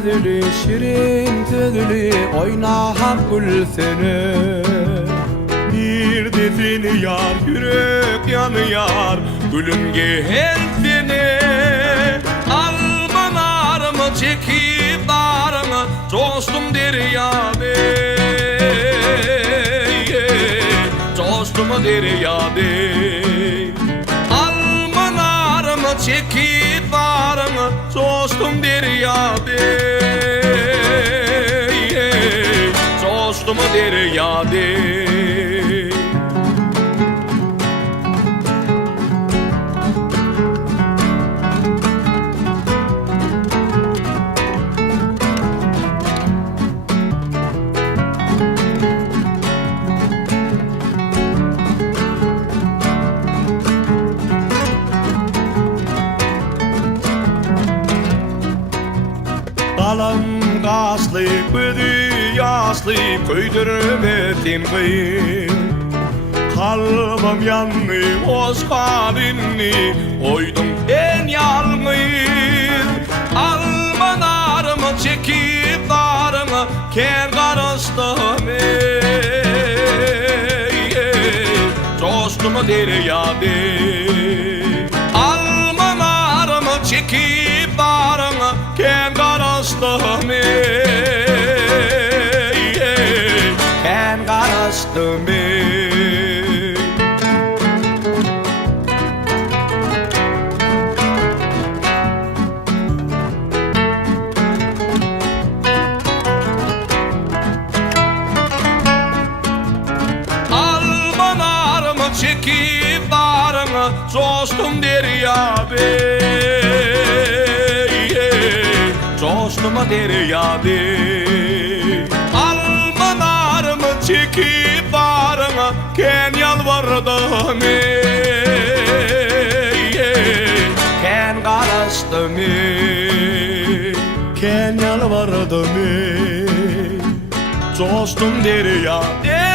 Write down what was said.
gözlü şirin sözlü oynayıp gülsene. Bir dedin yar yürek yanıyar gülüm gelsene. Almanarımı çekip darımı coştum deryade. Coştum deryade. Almanarımı çekip darımı coştum deryade. Coştum deryade. Kalın kaşlı, büdü yaşlı, köydürmedim kıyım. Kalbim yandı, hoş halinni, oydum en yalnız. Almanarımı çekip darımı, ker karıştım coştum deryade. Almanarımı çekip darımı, ker karıştım Ken karıştım Almanarımı çekip darımı, coştum deryade. Coştum deryade. Almanarımı çekip darımı, ken yalvardım Ken karıştım ken yalvardım coştum deryade.